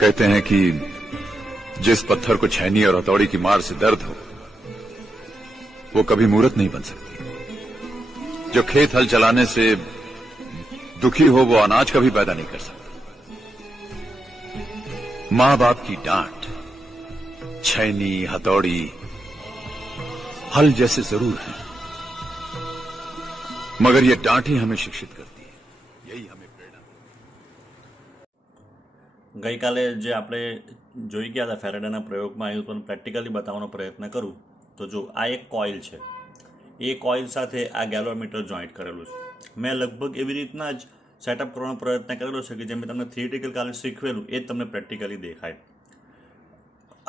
कहते हैं कि जिस पत्थर को छैनी और हथौड़ी की मार से दर्द हो वो कभी मूर्त नहीं बन सकती। जो खेत हल चलाने से दुखी हो वो अनाज कभी पैदा नहीं कर सकता। मां बाप की डांट, छैनी, हथौड़ी, हल जैसे जरूर हैं, मगर ये डांट ही हमें शिक्षित करती है, यही हमें प्रेरणा। गई काले जे आपणे જોઈ ગયા હતા ફેરાડેના પ્રયોગમાં એ પણ પ્રેક્ટિકલી બતાવવાનો પ્રયત્ન કરું તો જો આ એક કોઇલ છે, એ કોઇલ સાથે આ ગેલોમીટર જોઈન્ટ કરેલું છે. મેં લગભગ એવી રીતના જ સેટઅપ કરવાનો પ્રયત્ન કરેલો છે કે જે મેં તમને થિયરિટિકલ કાલે શીખવેલું એ જ તમને પ્રેક્ટિકલી દેખાય.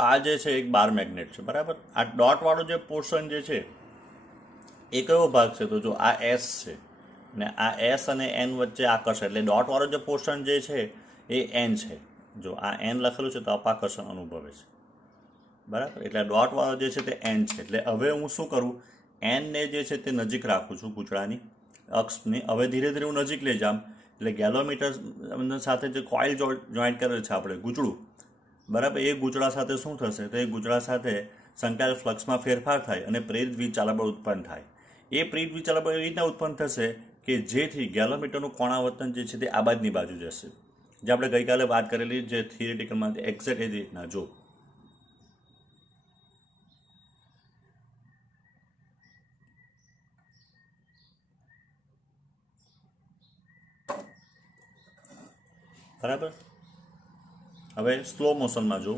આ જે છે એક બાર મેગ્નેટ છે, બરાબર. આ ડોટવાળો જે પોર્શન જે છે એ કયો ભાગ છે? તો જો આ એસ છે ને આ એસ અને એન વચ્ચે આકર્ષણ, એટલે ડોટવાળો જે પોર્શન જે છે એ એન છે. જો આ એન લખેલું છે તો અપાકર્ષણ અનુભવે છે, બરાબર. એટલે ડોટવાળો જે છે તે એન છે. એટલે હવે હું શું કરું, એનને જે છે તે નજીક રાખું છું ગૂંચળાની અક્ષની. હવે ધીરે ધીરે હું નજીક લઈ જામ એટલે ગેલોમીટર સાથે જે કોઇલ જોઈન્ટ કરેલ છે આપણે ગૂંચળું, બરાબર, એ ગૂંચળા સાથે શું થશે તો એ ગૂંચળા સાથે સંકળાયેલ ફ્લક્સમાં ફેરફાર થાય અને પ્રેરિત વીજચાલકબળ ઉત્પન્ન થાય. એ પ્રેરિત વીજચાલકબળ એવી રીતના ઉત્પન્ન થશે કે જેથી ગેલોમીટરનું કોણાવર્તન જે છે તે આ બાજુની બાજુ જશે. જે આપણે ગઈકાલે વાત કરેલી જે થિયરિટિકલમાં એક્ઝેક્ટ એ રીતના જો બરાબર. હવે સ્લો મોશનમાં જો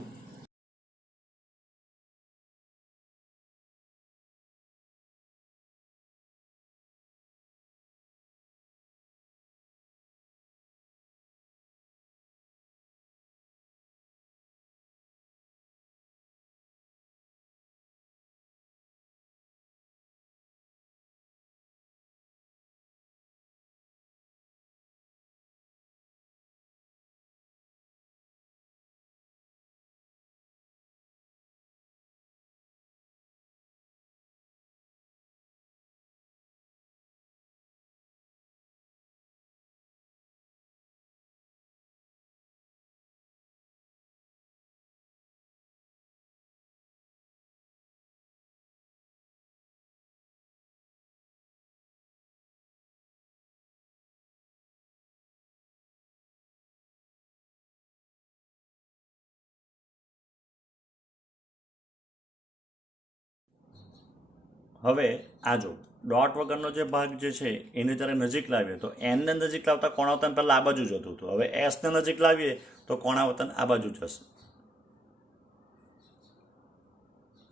હવે આ જો ડોટ વગરનો જે ભાગ જે છે એને જ્યારે નજીક લાવીએ તો એનને નજીક લાવતા કોણાવર્તન પહેલાં આ બાજુ જતું હતું. હવે એસને નજીક લાવીએ તો કોણાવર્તન આ બાજુ જશે.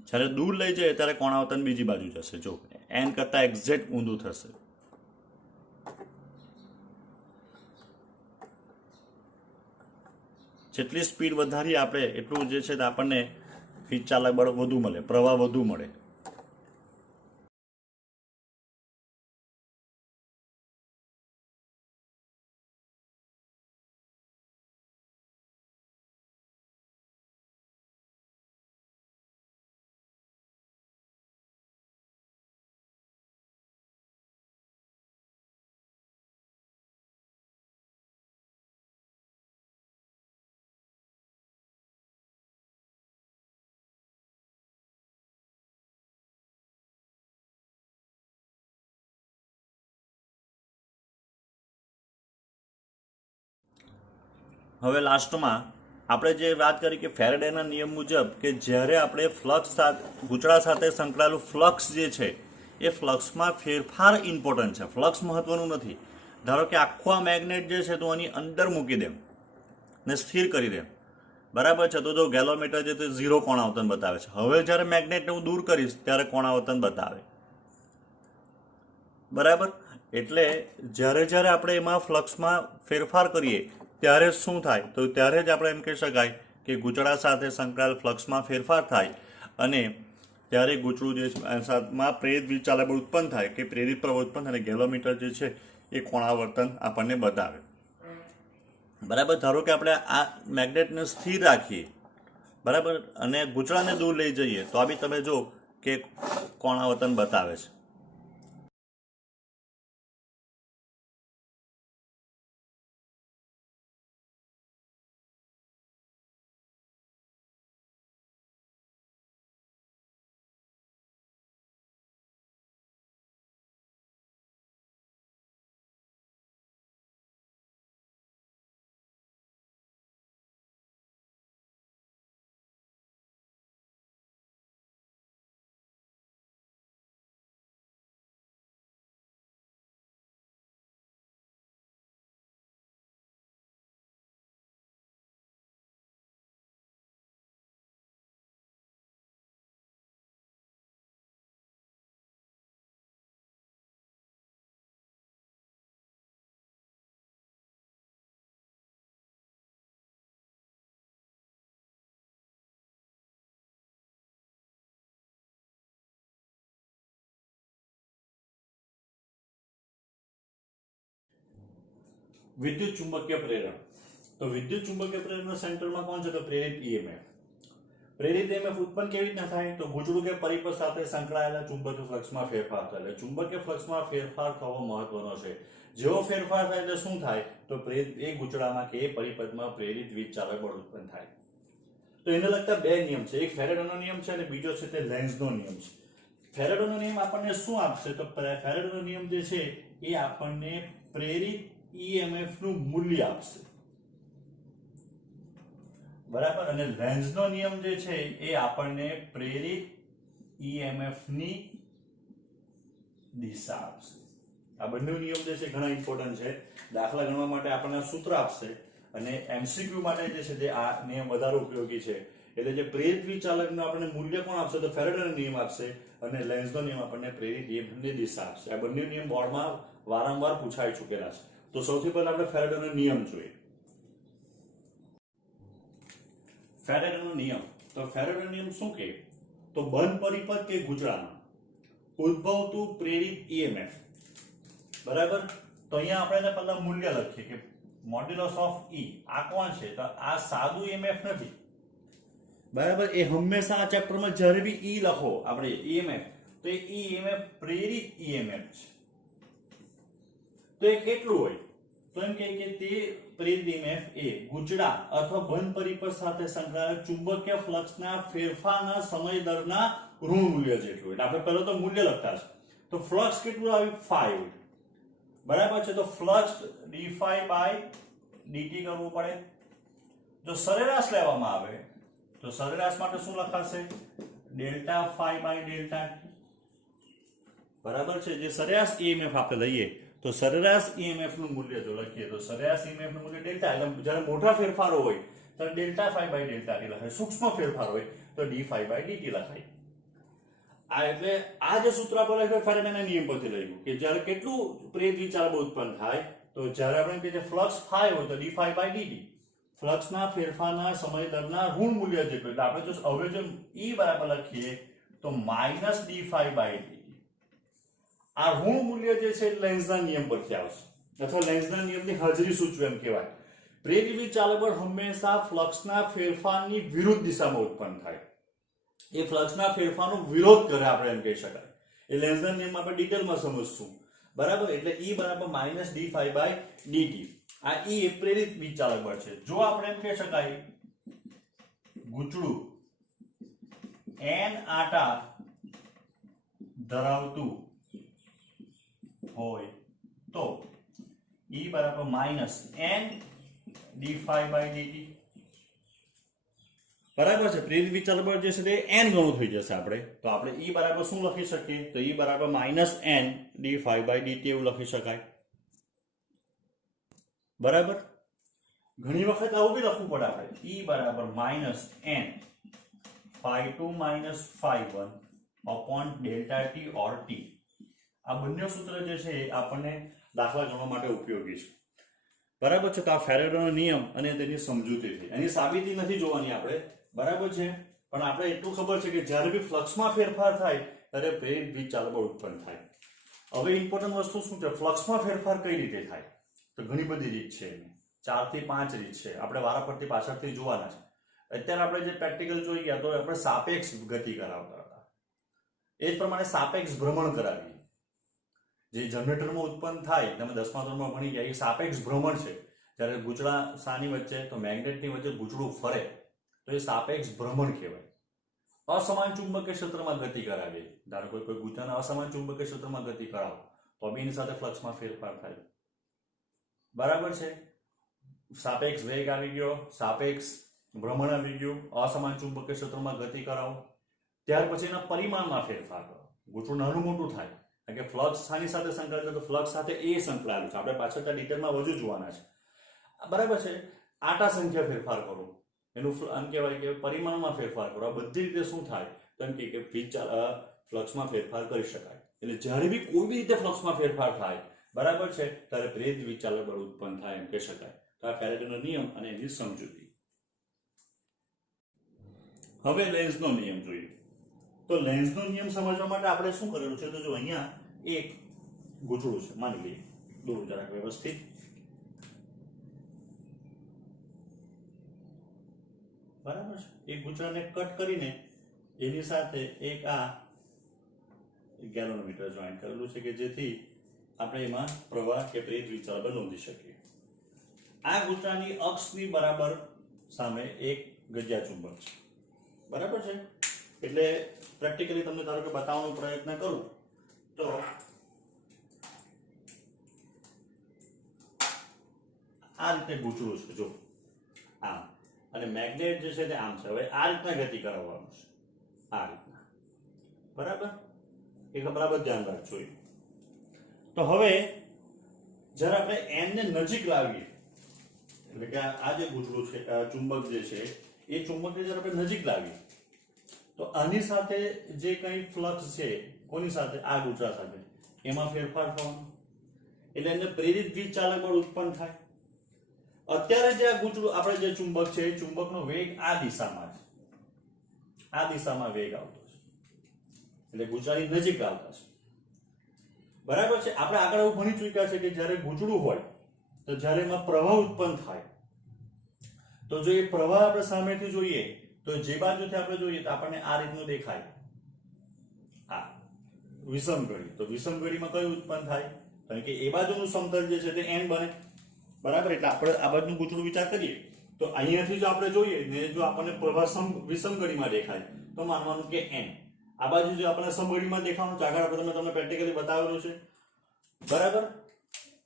જ્યારે દૂર લઈ જાય ત્યારે કોણાવર્તન બીજી બાજુ જશે. જો એન કરતાં એક્ઝેક્ટ ઊંધું થશે. જેટલી સ્પીડ વધારીએ આપણે એટલું જે છે તે આપણને વીજચાલક બળ વધુ મળે, પ્રવાહ વધુ મળે. હવે લાસ્ટમાં આપણે જે વાત કરી કે ફેરેડેના નિયમ મુજબ કે જ્યારે આપણે ફ્લક્સ ગૂંચળા સાથે સંકળાયેલું ફ્લક્સ જે છે એ ફ્લક્સમાં ફેરફાર ઇમ્પોર્ટન્ટ છે, ફ્લક્સ મહત્વનું નથી. ધારો કે આખો આ મેગ્નેટ જે છે તો આની અંદર મૂકી દેમ ને સ્થિર કરી દેમ, બરાબર છે. તો જો ગેલોમીટર જે તે 0 કોણાવર્તન બતાવે છે. હવે જ્યારે મેગ્નેટને હું દૂર કરીશ ત્યારે કોણાવર્તન બતાવે, બરાબર. એટલે જ્યારે જ્યારે આપણે એમાં ફ્લક્સમાં ફેરફાર કરીએ ત્યારે શું થાય તો ત્યારે જ આપણે એમ કહી શકાય કે ગૂંચળા સાથે સંકળાયેલ ફ્લક્સમાં ફેરફાર થાય અને ત્યારે ગૂંચળું જે માં પ્રેરિત વીજચાલક બળ ઉત્પન્ન થાય કે પ્રેરિત પ્રવાહ ઉત્પન્ન થાય અને ગેલોમીટર જે છે એ કોણાવર્તન આપણને બતાવે, બરાબર. ધારો કે આપણે આ મેગ્નેટને સ્થિર રાખીએ, બરાબર, અને ગૂંચળાને દૂર લઈ જઈએ તો આ બી તમે જો કે કોણાવર્તન બતાવે છે. વિદ્યુત ચુંબકીય પ્રેરણ. તો વિદ્યુત ચુંબકીય પ્રેરણના સેન્ટરમાં કોણ છે? તો પ્રેરિત ઈએમએફ. પ્રેરિત ઈએમએફ ઉત્પન્ન કેવી રીતના થાય? તો ગુચડું કે પરિપથ સાથે સંકળાયેલા ચુંબકીય ફ્લક્સમાં ફેરફાર થાય. એટલે ચુંબકીય ફ્લક્સમાં ફેરફાર થવો મહત્વનો છે. જેવો ફેરફાર થાય એટલે શું થાય? તો પ્રેરિત એ ગુચડામાં કે એ પરિપથમાં પ્રેરિત વીજચાલક બળ ઉત્પન્ન થાય. તો એને લગતા બે નિયમ છે. એક ફેરેડેનો નિયમ છે અને બીજો છે તે લેન્ઝનો નિયમ છે. ફેરેડેનો નિયમ આપણને શું આપશે? તો ફેરેડેનો નિયમ જે છે એ આપણને પ્રેરિત ઈએમએફ નું મૂલ્ય આપશે, બરાબર. અને લેન્ઝનો નિયમ જે છે એ આપણને પ્રેરિત ઈએમએફ ની દિશા આપશે. આ બંને નિયમ જે છે ઘણા ઇમ્પોર્ટન્ટ છે. દાખલા ગણવા માટે આપણને સૂત્ર આપશે અને એમસીક્યુ માટે જે છે તે આ નિયમ વધારે ઉપયોગી છે. એટલે જે પ્રેરિત વિચાલકનું આપણને મૂલ્ય કોણ આપશે? તો ફેરેડેનો નિયમ આપશે અને લેન્ઝનો નિયમ આપણને પ્રેરિત ઈએમએફની દિશા આપશે. આ બંને નિયમ બોર્ડમાં વારંવાર પૂછાઈ ચૂકેલા છે. તો સૌથી પહેલા આપણે ફેરેડેનો નિયમ જોઈએ. ફેરેડેનો નિયમ. તો ફેરેડેનો નિયમ શું કહે? તો બંધ પરિપથ કે ગુચડામાં ઉદ્ભવતું પ્રેરિત ઈએમએફ, બરાબર. તો અહીંયા આપણે પહેલા મૂલ્ય લખીએ કે મોડ્યુલસ ઓફ ઈ. આ કોણ છે? તો આ સાદું ઈએમએફ નથી, બરાબર. એ હંમેશા આ ચેપ્ટરમાં જ્યારે બી ઈ લખો આપણે ઈએમએફ, તો એ ઈએમએફ પ્રેરિત ઈએમએફ છે. તો એ કેટલું હોય? તો એમ કહે કે તે પ્રેરિત ઈએમએફ એ ગુચડા અથવા બંધ પરિપથ સાથે સંકળાયેલા ચુંબકીય ફ્લક્સના ફેરફારના સમય દરના ઋણ મૂલ્ય જેટલું. એટલે આપણે પહેલા તો મૂલ્ય લખતા છે. તો ફ્લક્સ કેટલું આવ્યું? 5, બરાબર છે. તો ફ્લક્સ d∅/dt કરવું પડે. જો સરેરાશ લેવામાં આવે તો સરેરાશ માટે શું લખાશે? ΔΦ/Δt, બરાબર છે. જે સરેરાશ ઈએમએફ આપણે લઈએ તો સરેરાશ ઈએમએફ નું મૂલ્ય જો લખીએ તો સરેરાશ ઈએમએફ નું મૂલ્ય ડેલ્ટા. એટલે જ્યારે મોટા ફેરફારો હોય તો ΔΦ/Δt લખાય. સૂક્ષ્મ ફેરફાર હોય તો dφ/dt લખાય. આ એટલે આ જે સૂત્ર આપણે લખ્યું ફેરેડેના નિયમ પરથી લખ્યું કે જ્યારે કેટલું પ્રેરિત વિચાલક ઉત્પન્ન થાય? તો જ્યારે આપણે કહીએ ફ્લક્સ 5 હોય તો dφ/dt, ફ્લક્સના ફેરફારના સમય દરના ઋણ મૂલ્ય જેટલું. એટલે આપણે જો હવે જો E બરાબર લખીએ તો -dφ/dt. આ ઋણ મૂલ્ય જે છે લેન્ઝના નિયમ પરથી આવશે અથવા લેન્ઝના નિયમની હાજરી સૂચવે એમ કહેવાય. પ્રેરિત વિચાલક બળ હંમેશા ફ્લક્સના ફેરફારની વિરુદ્ધ દિશામાં ઉત્પન્ન થાય. એ ફ્લક્સના ફેરફારનો વિરોધ કરે આપણે એમ કહી શકાય. એ લેન્ઝના નિયમ આપણે ડિટેલમાં સમજશું, બરાબર. એટલે E બરાબર -dφ/dt. આ E એ પ્રેરિત વિચાલક બળ છે. જો આપણે એમ કહી શકાય ગુચડું n આટા ધરાવતું હોય તો E બરાબર -n dφ/dt, બરાબર છે. પ્રેરિત વિચાલક બળ જે છે તે n ગણું થઈ જશે. તો આપણે E બરાબર શું લખી શકીએ? તો E બરાબર -n dφ/dt એવું લખી શકાય, બરાબર. ઘણી વખત આવું બી લખવું પડે આપણે. E બરાબર -n ∅2 - ∅1 upon ΔT or t. આ બંને સૂત્ર જે છે એ આપણને દાખલા ગણવા માટે ઉપયોગી છે, બરાબર છે. તો આ ફેરેડેનો નિયમ અને તેની સમજૂતી છે. એની સાબિતી નથી જોવાની આપણે, બરાબર છે. પણ આપણે એટલું ખબર છે કે જ્યારે બી ફ્લક્સમાં ફેરફાર થાય ત્યારે પ્રેરિત વિચાલક બળ ઉત્પન્ન થાય. હવે ઇમ્પોર્ટન્ટ વસ્તુ શું છે? ફ્લક્સમાં ફેરફાર કઈ રીતે થાય? તો ઘણી બધી રીત છે. 4 થી 5 રીત છે. આપણે વારાફરતી પાછળથી જોવાના છે. અત્યારે આપણે જે પ્રેક્ટિકલ જોઈ ગયા તો આપણે સાપેક્ષ ગતિ કરાવતા હતા. એ જ પ્રમાણે સાપેક્ષ ભ્રમણ કરાવીએ. જે જનરેટરમાં ઉત્પન્ન થાય, તમે 10મા ધોરણમાં ભણી ગયા, એ સાપેક્ષ ભ્રમણ છે. જ્યારે ગુચડા શાની વચ્ચે? તો મેગ્નેટની વચ્ચે ગુચડું ફરે તો એ સાપેક્ષ ભ્રમણ કહેવાય. અસમાન ચુંબકીય ક્ષેત્રમાં ગતિ કરાવીએ. ધારો કે કોઈ ગુચડાના અસમાન ચુંબકીય ક્ષેત્રમાં ગતિ કરાવો તો બી એની સાથે ફ્લક્સમાં ફેરફાર થાય, બરાબર છે. સાપેક્ષ વેગ આવી ગયો, સાપેક્ષ ભ્રમણ આવી ગયું, અસમાન ચુંબકીય ક્ષેત્રમાં ગતિ કરાવો. ત્યાર પછી એના પરિમાણમાં ફેરફાર કરો. ગુચડું નાનું મોટું થાય કારણ કે ફ્લક્સ શાની સાથે સંકળાયેલું છે? તો ફ્લક્સ સાથે એ સંકળાયેલું છે. આપણે પાછળ ત્યાં ડિટેલમાં વધુ જોવાના છે, બરાબર છે. આટા સંખ્યા ફેરફાર કરો, એનું આમ કહેવાય કે પરિમાણમાં ફેરફાર કરો. આ બધી રીતે શું થાય? તો એમ કે ફ્લક્સમાં ફેરફાર કરી શકાય. એટલે જ્યારે બી કોઈ બી રીતે ફ્લક્સમાં ફેરફાર થાય, બરાબર છે, ત્યારે પ્રેરિત વિચાલક બળ ઉત્પન્ન થાય એમ કહી શકાય. તો આ ફેરેડેનો નિયમ અને એની સમજૂતી. હવે લેન્ઝનો નિયમ જોઈએ. તો લેન્ઝનો નિયમ સમજવા માટે આપણે શું કરેલું છે? તો જો અહીંયા એક ગુચડું છે, માની લઈએ, દોરું જરાક વ્યવસ્થિત. બરાબર છે. એક ગૂંચળાને કટ કરીને એની સાથે એક આ ગેલોનોમીટર જોઈન્ટ કરેલું છે કે જેથી આપણે એમાં પ્રવાહ કે પ્રેરિત વિચાર નોંધી શકીએ. આ ગૂંચળાની અક્ષની બરાબર સામે એક ગજિયા ચુંબક છે. બરાબર છે. એટલે પ્રેક્ટિકલી તમને ધારો કે બતાવવાનો પ્રયત્ન કરું તો આ રીતે ગૂંચળું છે, જો આમ, અને મેગ્નેટ જે છે તે આમ છે. હવે આ રીતના ગતિ કરાવવાનું છે, આ રીતના. બરાબર, એક બરાબર ધ્યાન રાખજો. તો હવે જ્યારે આપણે n ને નજીક લાવીએ, એટલે કે આ જે ગૂંચળું છે, ચુંબક જે છે એ ચુંબકને જ્યારે આપણે નજીક લાવીએ તો આની સાથે જે કંઈ ફ્લક્સ છે, કોની સાથે? આ ગૂંચળા સાથે, એમાં ફેરફાર થવાનો, એટલે એને પ્રેરિત વીજચાલક બળ ઉત્પન્ન થાય. અત્યારે જે આ ગૂંચળું આપણે જે ચુંબક છે, ચુંબકનો વેગ આ દિશામાં છે, આ દિશામાં વેગ આવતો છે, એટલે ગૂંચળાની નજીક આવતા છે. બરાબર છે. આપણે આગળ એવું ભણી ચૂક્યા છે કે જ્યારે ગૂંચળું હોય તો જ્યારે એમાં પ્રવાહ ઉત્પન્ન થાય તો જો એ પ્રવાહ આપણે સામેથી જોઈએ તો જે બાજુથી આપણે જોઈએ તો આપણને આ રીતનું દેખાય, આ વિષમઘડી. તો વિષમઘડીમાં કયું ઉત્પન્ન થાય? કારણ કે એ બાજુનું સમતલ જે છે તે n બને. બરાબર, એટલે આપણે આ બાજુનું ગૂંચળું વિચાર કરીએ તો અહીંયાથી જો આપણે જોઈએ ને, જો આપણને પ્રવાહ વિષમઘડીમાં દેખાય તો માનવાનું કે n. આ બાજુ જો આપણે સમઘડીમાં દેખાવાનું છે, આગળ આપણે તમને પ્રેક્ટિકલી બતાવેલું છે. બરાબર,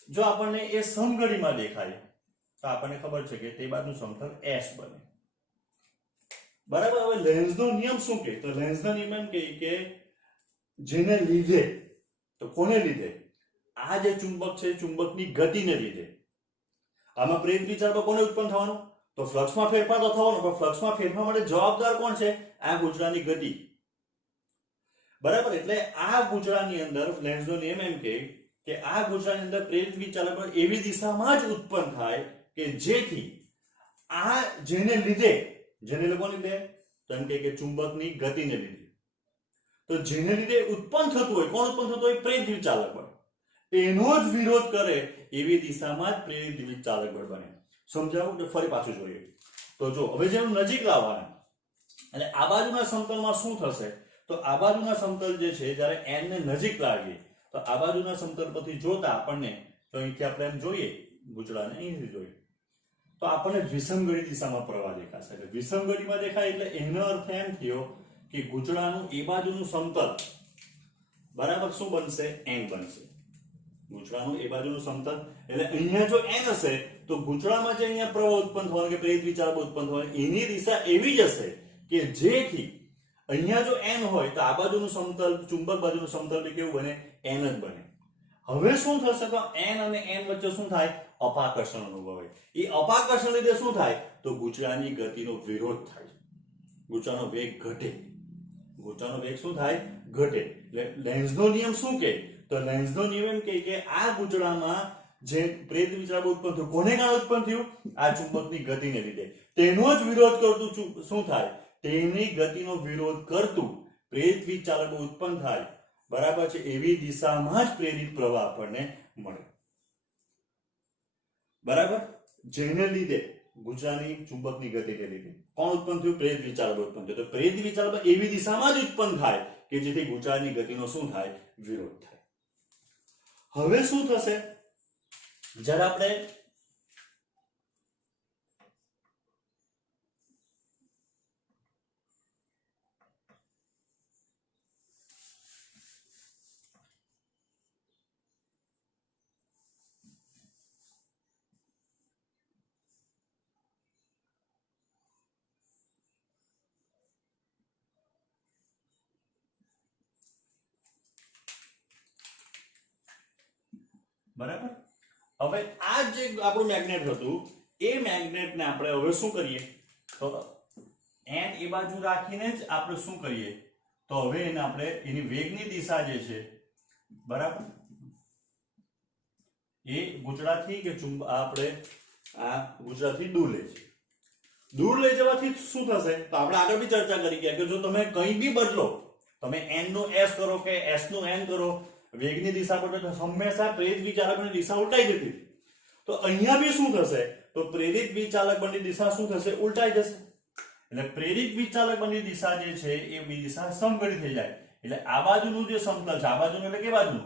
જો આપણને એ સમઘડીમાં દેખાય તો આપણને ખબર છે કે તે બાજુનું સમતલ s બને. બરાબર. હવે લેન્ઝનો નિયમ શું કહે? તો લેન્ઝનો નિયમ એમ કહે કે જેને લીધે, તો કોને લીધે? આ જે ચુંબક છે, ચુંબકની ગતિને લીધે આમાં પ્રેરિત વિચાર કોને ઉત્પન્ન થવાનો? તો ફ્લક્સમાં ફેરફાર તો થવાનો, પણ ફ્લક્સમાં ફેરફાર માટે જવાબદાર કોણ છે? આ ગૂંચળાની ગતિ. બરાબર, એટલે આ ગૂંચળાની અંદર લેન્ઝનો નિયમ એમ કહે કે આ ગૂંચળાની અંદર પ્રેરિત વિચાર એવી દિશામાં જ ઉત્પન્ન થાય કે જેથી આ જેને લીધે, જેને લોકોને લીધે, તો એમ કે ચુંબકની ગતિને લીધે, તો જેને લીધે ઉત્પન્ન થતું હોય, કોણ ઉત્પન્ન થતું હોય? પ્રેરિત વિચાલક બળ. એનો જ વિરોધ કરે એવી દિશામાં જ પ્રેરિત વિચાલક બળ બને. સમજાવું કે ફરી પાછું જોઈએ તો જો હવે જેનું નજીક લાવવાના, અને આ બાજુના સમતલમાં શું થશે? તો આ બાજુના સમતલ જે છે, જ્યારે n ને નજીક લાવીએ તો આ બાજુના સમતલ પરથી જોતા આપણને, તો અહીંથી આપણે એમ જોઈએ ગૂંચળાને, અહીંથી જોઈએ તો આપણને વિષમઘડી દિશામાં પ્રવાહ દેખાશે. એટલે વિષમઘડીમાં દેખાય એટલે એનો અર્થ એમ થયો કે ગૂંચળાનું એ બાજુનું સમતલ બરાબર શું બનશે? n બનશે. ગૂંચળાનું એ બાજુનું સમતલ એટલે અહીંયા જો n હશે તો ગૂંચળામાં જે અહીંયા પ્રવાહ ઉત્પન્ન થવાનો કે પ્રેરિત વિચાર ઉત્પન્ન થવાનો એની દિશા એવી જ હશે કે જેથી અહીંયા જો n હોય તો આ બાજુનું સમતલ, ચુંબક બાજુનું સમતલ કેવું બને? n જ બને. હવે શું થશે? તો n અને n વચ્ચે શું થાય? અપાકર્ષણ અનુભવાય. એ અપાકર્ષણ લીધે શું થાય? તો ગૂંચળાની ગતિનો વિરોધ થાય, ગૂંચળાનો વેગ ઘટે. ગૂંચળાનો વેગ શું થાય? ઘટે. એટલે લેન્ઝનો નિયમ શું કહે? તો લેન્ઝનો નિયમ એમ કહે કે આ ગૂંચળામાં જે પ્રેરિત વિચાર ઉત્પન્ન થયું, કોને કારણે ઉત્પન્ન થયું? આ ચુંબકની ગતિને લીધે. તેનો જ વિરોધ કરતું શું થાય? તેની ગતિનો વિરોધ કરતું પ્રેરિત વીજચાલક ઉત્પન્ન થાય. બરાબર છે. એવી દિશામાં જ પ્રેરિત પ્રવાહ આપણને મળે. બરાબર, જેને લીધે ગૂંચળાની ચુંબકની ગતિને લીધે કોણ ઉત્પન્ન થયું? પ્રેરિત વિચાલક ઉત્પન્ન થયું. તો પ્રેરિત વિચાલક એવી દિશામાં જ ઉત્પન્ન થાય કે જેથી ગૂંચળાની ગતિનો શું થાય? વિરોધ થાય. હવે શું થશે જ્યારે આપણે બરાબર, હવે આ જે આપણું મેગ્નેટ હતું એ મેગ્નેટને આપણે હવે શું કરીએ? તો n એ બાજુ રાખીને જ આપણે શું કરીએ? તો હવે એને આપણે એની વેગની દિશા જે છે, બરાબર, એ ગૂંચળાથી કે આપણે આ ગૂંચળાથી દૂર લઈ જઈએ. દૂર લઈ જવાથી શું થશે? તો આપણે આગળ બી ચર્ચા કરી ગયા કે જો તમે કંઈ બી બદલો, તમે n નું s કરો કે s નું n કરો, વેગની દિશા પર હંમેશા પ્રેરિત વિચાલકની દિશા ઉલટાઈ જતી. તો અહીંયા બી શું થશે? તો પ્રેરિત વિચાલક બળની દિશા શું થશે? ઉલટાઈ જશે. એટલે પ્રેરિત વિચાલક બની દિશા જે છે એ દિશા સમઘડી થઈ જાય. એટલે આ બાજુનું જે સમતલ છે, આ બાજુનું એટલે કે બાજુનું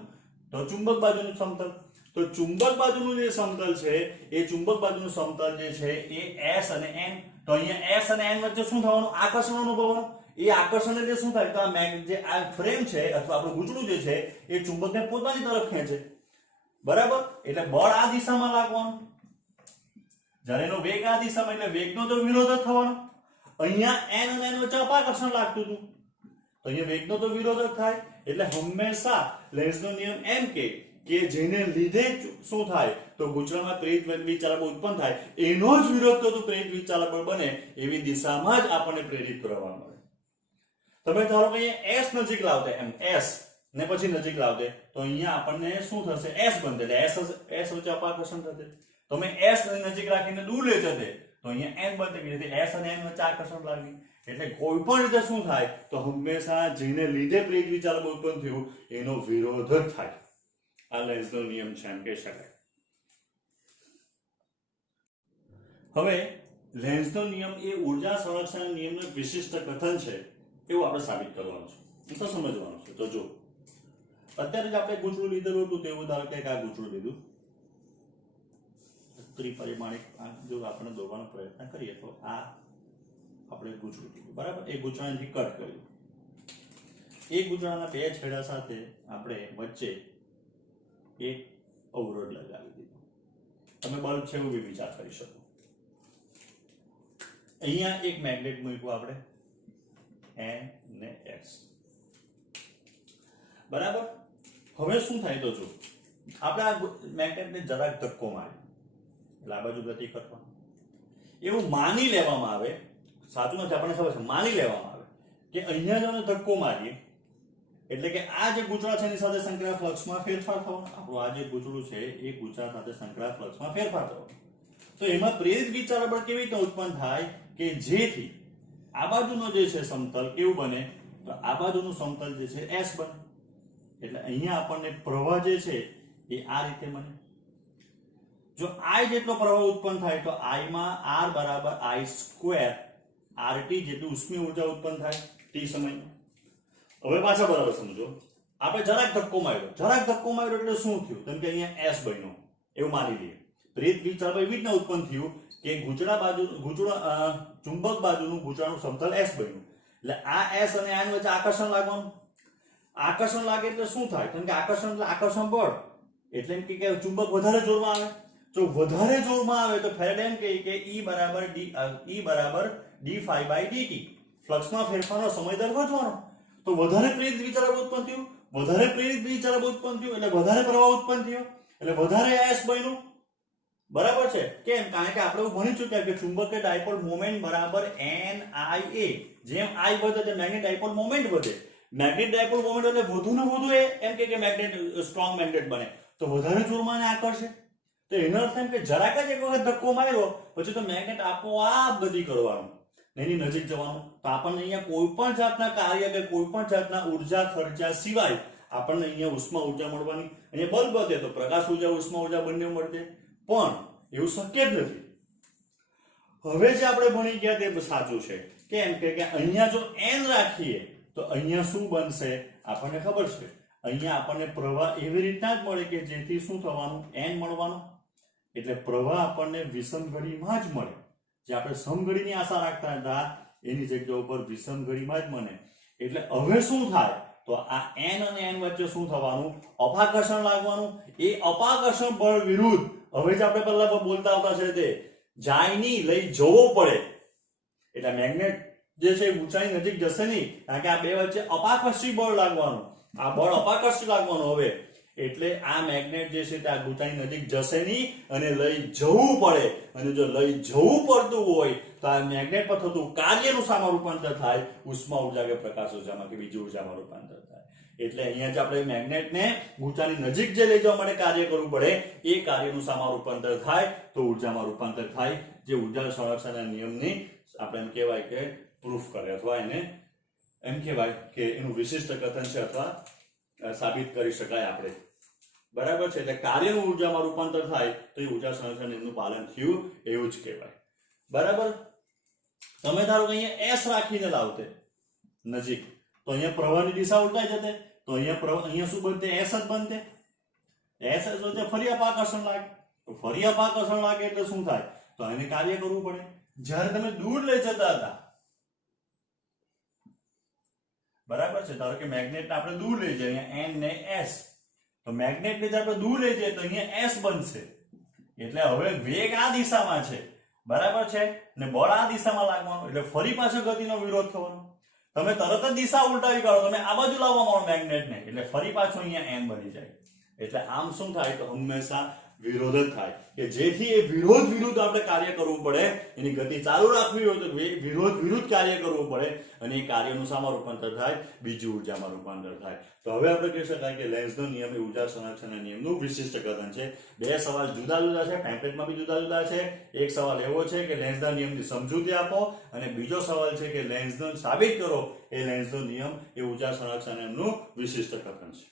તો ચુંબક બાજુનું સમતલ, તો ચુંબક બાજુનું જે સમતલ છે એ ચુંબક બાજુનું સમતલ જે છે એ S અને N. તો અહીંયા S અને N વચ્ચે શું થવાનું? આકર્ષણ અનુભવવાનું. એ આકર્ષણ એટલે શું થાય? તો આ જે આ ફ્રેમ છે અથવા આપણું ગૂંચળું જે છે એ ચુંબકને પોતાની તરફ ખેંચે. બરાબર? એટલે બળ આ દિશામાં લાગવાનું. જ્યારે એનો વેગ આ દિશામાં, એટલે વેગનો તો વિરોધ જ થવાનો. અહીંયા n અને n વચ્ચે અપાકર્ષણ લાગતું હતું, તો અહીંયા વેગનો તો વિરોધ જ થાય. એટલે હંમેશા લેન્ઝનો નિયમ એમ કે જેને લીધે શું થાય તો ગૂંચળામાં પ્રેરિત વિચાલક બળ ઉત્પન્ન થાય, એનો જ વિરોધ કરતું પ્રેરિત વિચાલક બળ બને એવી દિશામાં જ આપણને પ્રેરિત પ્રવાહ મળે. તમે ધારો કે અહીંયા S નજીક લાવતે, એમ S ને પછી નજીક લાવતે, તો અહીંયા આપણને શું થશે? S બનશે. એટલે S વચ્ચે અપાકર્ષણ થશે. તમે S નજીક રાખીને દૂર લઈ જતે તો અહીંયા n બનશે. એટલે S અને n વચ્ચે આકર્ષણ લાગી. એટલે કોઈ પણ રીતે શું થાય તો હંમેશા જેને લીધે પ્રેરિત વિચાલક ઉત્પન્ન થયું એનો વિરોધ જ થાય. આ લેન્ઝનો નિયમ છે એમ કહી શકાય. હવે લેન્ઝનો નિયમ એ ઉર્જા સંરક્ષણ નિયમનું વિશિષ્ટ કથન છે એવું આપણે સાબિત કરવાનું છે, તો સમજવાનું છે. તો જો અત્યારે જ આપણે ગૂંચળું લીધેલું હતું તેવું ધારો કે આ ગૂંચળું લીધું, ત્રિપરિમાણિક જો આપણે દોરવાનો પ્રયત્ન કરીએ તો આ આપણે ગૂંચળું લીધું. બરાબર? એ ગૂંચળાથી કટ કર્યું. એ ગૂંચળાના બે છેડા સાથે આપણે વચ્ચે એક અવરોધ લગાવી દીધો. તમે બલ્બ છે એવું બી વિચાર કરી શકો. અહીંયા એક મેગ્નેટ મૂક્યું આપણે N ને S. બરાબર? હવે શું થાય તો જો આપણે આ મેગ્નેટને જરાક ધક્કો માર્યો એટલે આ બાજુ ગતિ કરવાનું એવું માની લેવામાં આવે. સાચું નથી, આપણને ખબર છે, માની લેવામાં આવે કે અહીંયા જો ધક્કો મારીએ એટલે કે આ જે ગૂંચળા છે એની સાથે સંકળાયેલા ફ્લક્સમાં ફેરફાર થવાનો. આપણું આ જે ગૂંચળું છે એ ગૂંચળા સાથે સંકળાયેલા ફ્લક્સમાં ફેરફાર થવાનો. તો એમાં પ્રેરિત વિચાલક બળ કેવી રીતે ઉત્પન્ન થાય કે જેથી આ બાજુનો જે છે સમતલ કેવું બને તો આ બાજુનું સમતલ જે છે S બને. એટલે અહીંયા આપણને પ્રવાહ જે છે એ આ રીતે બને. જો I જેટલો પ્રવાહ ઉત્પન્ન થાય તો I માં R બરાબર I² RT જેટલી ઉષ્મીય ઉર્જા ઉત્પન્ન થાય t સમયમાં. હવે પાછા બરાબર સમજો. આપણે જરાક ધક્કો માર્યો એટલે શું થયું? કેમ કે અહીંયા S બન્યો એવું માની લઈએ. પ્રેરિત વિચાલક એવી રીતના ઉત્પન્ન થયું કે ચુંબક બાજુનું ગૂંચળાનું સમતલ S બન્યું. એટલે આ S અને n વચ્ચે આકર્ષણ લાગવાનું. આકર્ષણ લાગે એટલે શું થાય? કેમ કે આકર્ષણ એટલે આકર્ષણ બળ. એટલે એમ કે ચુંબક વધારે જોરમાં આવે. જો વધારે જોરમાં આવે તો ફેરાડે એમ કહે કે E બરાબર d∅dt. ફ્લક્સમાં ફેરફારનો સમય દર વધવાનો. તો વધારે પ્રેરિત વિચાલક ઉત્પન્ન થયું, એટલે વધારે પ્રવાહ ઉત્પન્ન થયો, એટલે વધારે S બન્યું. બરાબર છે? કેમ? કારણ કે આપણે એવું ભણી ચૂક્યા કે ચુંબકીય ડાયપોલ મોમેન્ટ બરાબર NIA. જેમ I વધે તેમ મેગ્નેટ ડાયપોલ મોમેન્ટ વધે. મેગ્નેટ ડાયપોલ મોમેન્ટ એટલે વધુ ને વધુ એમ કે મેગ્નેટ સ્ટ્રોંગ મેગ્નેટ બને તો વધારે જોરમાં આકર્ષે. તો એનો અર્થ એમ કે જરાક જ એક વખત ધક્કો માર્યો પછી તો મેગ્નેટ આપોઆપ ગતિ કરવાનું, એની નજીક જવાનું. તો આપણને અહીંયા કોઈ પણ જાતના કાર્ય કે કોઈ પણ જાતના ઉર્જા ખર્ચા સિવાય આપણને અહીંયા ઉષ્મા ઉર્જા મળવાની. અહીંયા બલ્બ વધે તો પ્રકાશ ઉર્જા, ઉષ્મા ઉર્જા બંને મળશે. પણ એવું શક્ય જ નથી. હવે જે આપણે ભણી ગયા તે સાચું છે. કેમ કે અહીંયા જો n રાખીએ તો અહીંયા શું બનશે આપણને ખબર છે. અહીંયા આપણને પ્રવાહ એવી રીતના જ મળે કે જેથી શું થવાનું? n મળવાનું. એટલે પ્રવાહ આપણને વિષમઘડીમાં જ મળે. જે આપણે સમઘડીની આશા રાખતા હતા એની જગ્યા ઉપર વિષમઘડીમાં જ મળે. એટલે હવે શું થાય તો આ n અને n વચ્ચે શું થવાનું? અપાકર્ષણ લાગવાનું. એ અપાકર્ષણ બળ વિરુદ્ધ હવે જ આપણે પહેલા બોલતા આવતા છે તે જાય નહીં, લઈ જવો પડે. એટલે મેગ્નેટ જે છે ઊંચાઈ નજીક જશે નહીં, કારણ કે આ બે વચ્ચે અપાકર્ષી બળ લાગવાનું. આ બળ અપાકર્ષી લાગવાનું. હવે એટલે આ મેગ્નેટ જે છે તે આ ઊંચાઈ નજીક જશે નહીં અને લઈ જવું પડે. અને જો લઈ જવું પડતું હોય તો આ મેગ્નેટ પર થતું કાર્યનું શામાં રૂપાંતર થાય? ઉષ્મા ઉર્જા કે પ્રકાશ ઉર્જામાં કે બીજી ઉર્જામાં રૂપાંતર થાય. એટલે અહીંયા જે આપણે મેગ્નેટને ઊંચાની નજીક જે લઈ જવા માટે કાર્ય કરવું પડે એ કાર્યનું શામાં રૂપાંતર થાય તો ઉર્જામાં રૂપાંતર થાય. જે ઉર્જા સંરક્ષણના નિયમની આપણે એમ કહેવાય કે પ્રૂફ કરે અથવા એને એમ કહેવાય કે એનું વિશિષ્ટ કથન છે અથવા સાબિત કરી શકાય આપણે. બરાબર છે? એટલે કાર્યનું ઉર્જામાં રૂપાંતર થાય તો એ ઉર્જા સંરક્ષણ નિયમનું પાલન થયું એવું જ કહેવાય. બરાબર? તમે ધારો કે અહીંયા એસ રાખીને લાવતે નજીક, તો અહીંયા પ્રવાહની દિશા ઉલટાઈ જતે, તો અહીંયા શું બનતે? એસ જ બનતે. એસ જ વચ્ચે ફરી અપાકર્ષણ લાગે, તો ફરી અપાકર્ષણ લાગે એટલે શું થાય? તો એને કાર્ય કરવું પડે. જ્યારે તમે દૂર લઈ જતા હતા, બરાબર છે, ધારો કે મેગ્નેટ આપણે દૂર લઈ જઈએ, અહીંયા એન ને એસ, તો મેગ્નેટ ને આપણે દૂર લઈ જઈએ તો અહીંયા એસ બનશે. એટલે હવે વેગ આ દિશામાં છે, બરાબર છે, ને બળ આ દિશામાં લાગવાનું, એટલે ફરી પાછો ગતિનો વિરોધ થવાનો. તમે તરત જ દિશા ઉલટાવી કાઢો, તમે આ બાજુ લાવવા માંડો મેગ્નેટને, એટલે ફરી પાછો અહીંયા એન બની જાય. એટલે આમ શું થાય? તો હંમેશા વિરોધ જ થાય, કે જેથી એ વિરોધ વિરુદ્ધ આપણે કાર્ય કરવું પડે. એની ગતિ ચાલુ રાખવી હોય તો વિરોધ વિરુદ્ધ કાર્ય કરવું પડે, અને એ કાર્યનું શામાં રૂપાંતર થાય? બીજી ઉર્જામાં રૂપાંતર થાય. તો હવે આપણે કહી શકાય કે લેન્ઝનો નિયમ એ ઉર્જા સંરક્ષણના નિયમનું વિશિષ્ટ કથન છે. બે સવાલ જુદા જુદા છે, ટેમ્પલેટમાં બી જુદા જુદા છે. એક સવાલ એવો છે કે લેન્ઝના નિયમની સમજૂતી આપો, અને બીજો સવાલ છે કે લેન્ઝનો સાબિત કરો એ લેન્ઝનો નિયમ એ ઉર્જા સંરક્ષણ નિયમનું વિશિષ્ટ કથન છે.